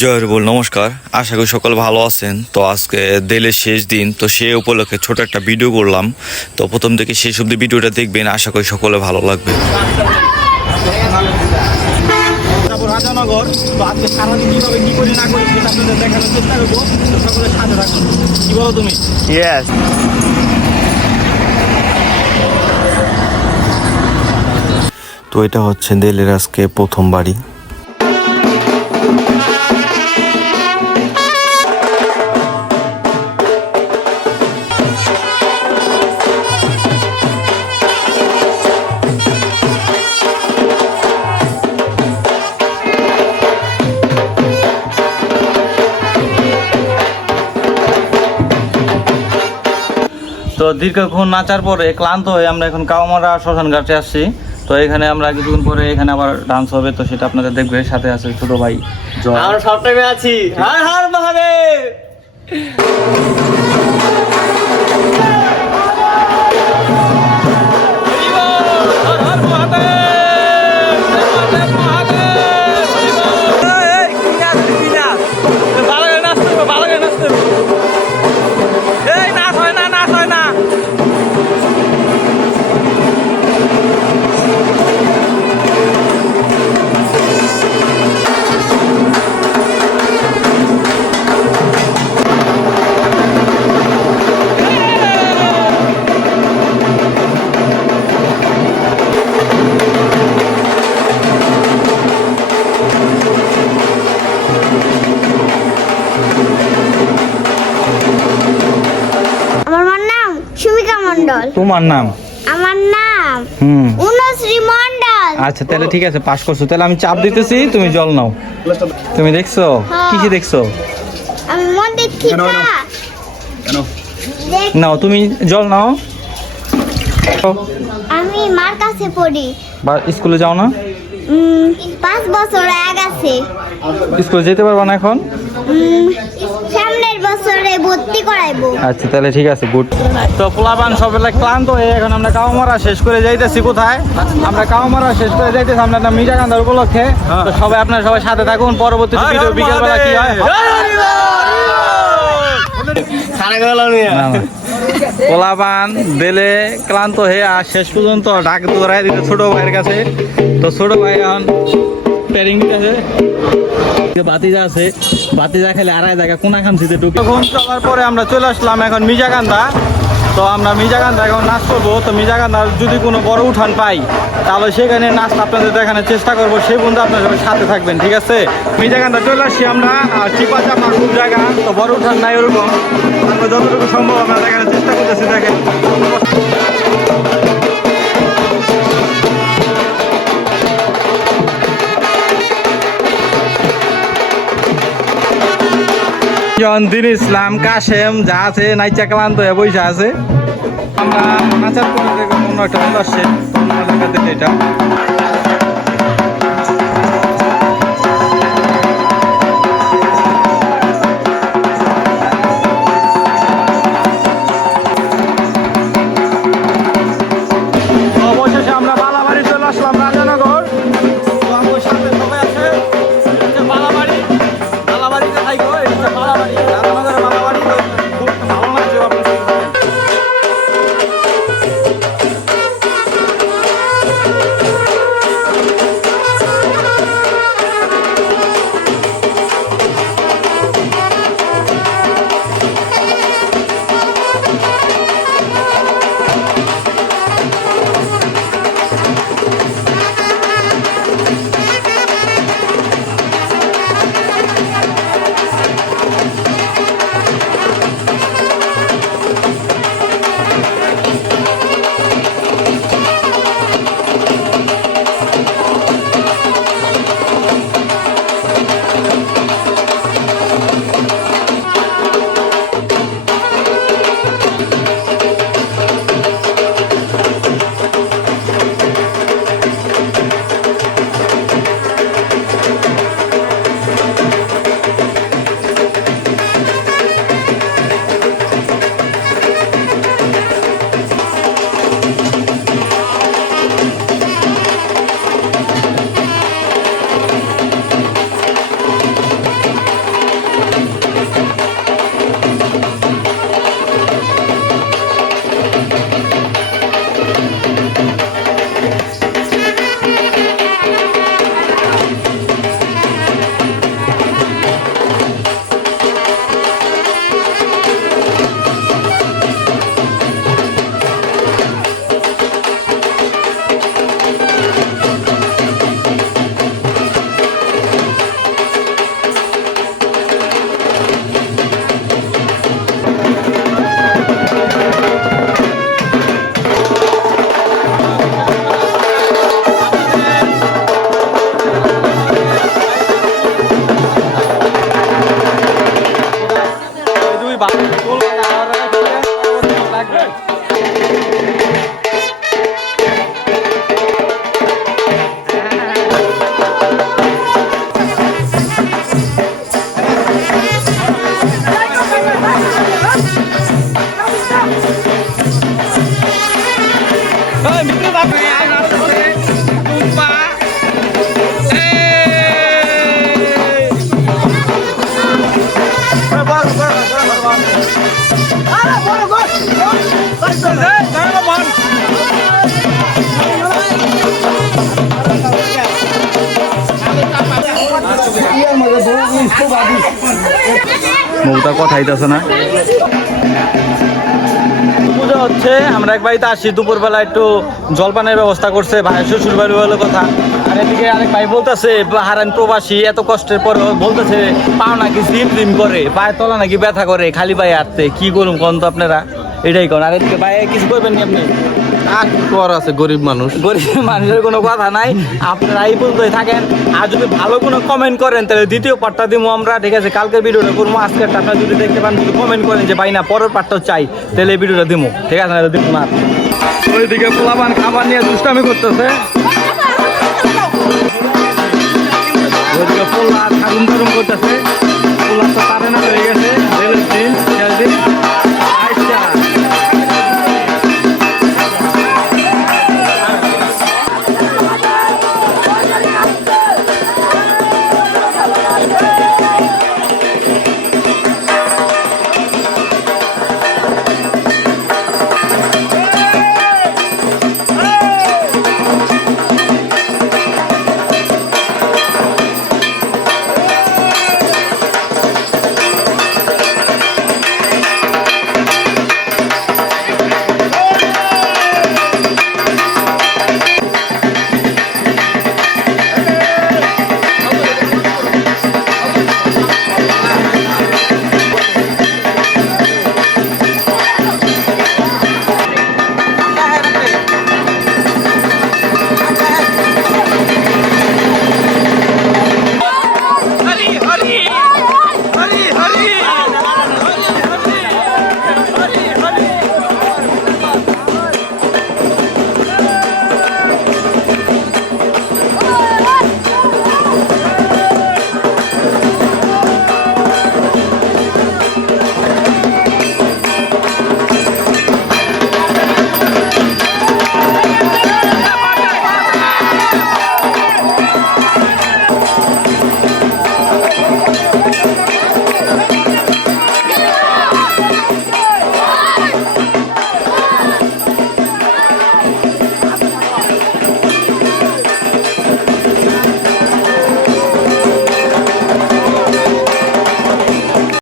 জয়ের বল নমস্কার। আশা করি সকল ভালো আছেন। তো আজকে দেলের শেষ দিন তো সে উপলক্ষে ছোট একটা ভিডিও করলাম। তো প্রথম থেকে শেষ অব্দি ভিডিওটা দেখবেন আশা করি সকলে ভালো লাগবে। রাজানগর তো আজকে সারাদিন কীভাবে কী করি না করি সেটা আপনাদের দেখানোর চেষ্টা করব। তো সকলে সাথে থাকুন। কী বলো তুমি? ইয়েস তো এটা হচ্ছে দেলের আজকে প্রথম বাড়ি। দীর্ঘক্ষণ নাচার পরে ক্লান্ত হয়ে আমরা এখন কাউমারা শ্মশান ঘাটে আসছি। তো এখানে আমরা কিছুক্ষণ পরে এখানে আবার ডান্স হবে, তো সেটা আপনাদের দেখবে। সাথে আছে ছোট ভাই সব টাইমে আছি। হার হার মহাদেব! মন্ডল। তোমার নাম? আমার নাম হুম। উনশ্রী মন্ডল। আচ্ছা তাহলে ঠিক আছে পাস করছ। তাহলে আমি চাপ দিতেছি তুমি জল নাও। তুমি দেখছ? হ্যাঁ। কি কি দেখছ? আমি মন্দির থেকে দেখ নাও তুমি জল নাও। আমি মার কাছে পড়ি। বা স্কুলে যাও না? পাঁচ বছর আগ আছে স্কুলে যেতে পারবা না এখন? বছরে ভর্তি করাইবো। আচ্ছা তাহলে ঠিক আছে গুড। তো পোলাবান সবাই ক্লান্ত হয়ে এখন আমরা কাউমারা শেষ করে যাইতেছি কোথায়? আমরা কাউমারা শেষ করে যাইতেছি আমরা একটা মিটাকান্দার উপলক্ষে। তো সবাই আপনারা সবাই সাথে থাকুন পরবর্তী ভিডিও বিকেলবেলা কি হয়। পোলাপান বেলে ক্লান্ত হয়ে আর শেষ পর্যন্ত ডাক দৌড়াই দিতে ছোট ভাইয়ের কাছে। তো ছোট ভাই এখন প্যারিং আছে। বাতিজা আছে। বাতিজা খেলে আড়াই জায়গা কোনা খামছিতে ঢুকে তখন চলার পরে আমরা চলে আসলাম এখন মিজাকান্দা তো আমরা মিজাকান্দা এখন নাচ করব। তো মিজাকান্দার যদি কোনো বড় উঠান পাই, তাহলে সেখানে নাচটা আপনাদের দেখানোর চেষ্টা করব। সেই বন্ধু আপনার সাথে থাকবেন, ঠিক আছে? মিজাকান্দা চলে আসছি আমরা চিপা চাপা খুব জায়গা। তো বড় উঠান নাই ওরকম। যতটুকু সম্ভব আমরা দেখানোর চেষ্টা করতেছি, দেখেন। দিন ইসলাম, কাশেম, যা আছে, নাইচা ক্লান্ত বসে আছে। আমরা নাচার করে অন্য একটা আসছে এটা। Bora, bora, bora! না? পুজো হচ্ছে, আমরা এক বাড়িতে আসি, দুপুরবেলা একটু জলপানের ব্যবস্থা করছে, ভাই শ্বশুর বাড়ি হলো কথা। আর এদিকে আরেক ভাই বলতেছে, হারান প্রবাসী, এত কষ্টের পর বলতেছে, পাও নাকি জিম জিম করে, পায়ের তলা নাকি ব্যথা করে, খালি পায়ে হাঁটতে, কি করুন কোন তো আপনারা? এটাই কোন। আর এদিকে ভাই কিছু করবেন নি আপনি? আর কর আছে গরিব মানুষ। গরিব মানুষের কোনো কথা নাই। আপনারা এই পর্যন্তই থাকেন। আর যদি ভালো কোনো কমেন্ট করেন তাহলে দ্বিতীয় পার্টটা দিব আমরা। ঠিক আছে কালকের ভিডিওটা করব। আজকের আপনারা যদি দেখতে পান যদি কমেন্ট করেন যে ভাই না পরের পার্টটাও চাই তাহলে এই ভিডিওটা দিব। ঠিক আছে না দিব না ওইদিকে পোলাপান খাবার নিয়ে দুষ্টামি করতেছে। ওইদিকে পোলা থাকুন থাকুন করতেছে। পোলা তো পারে না হয়ে গেছে। রেলে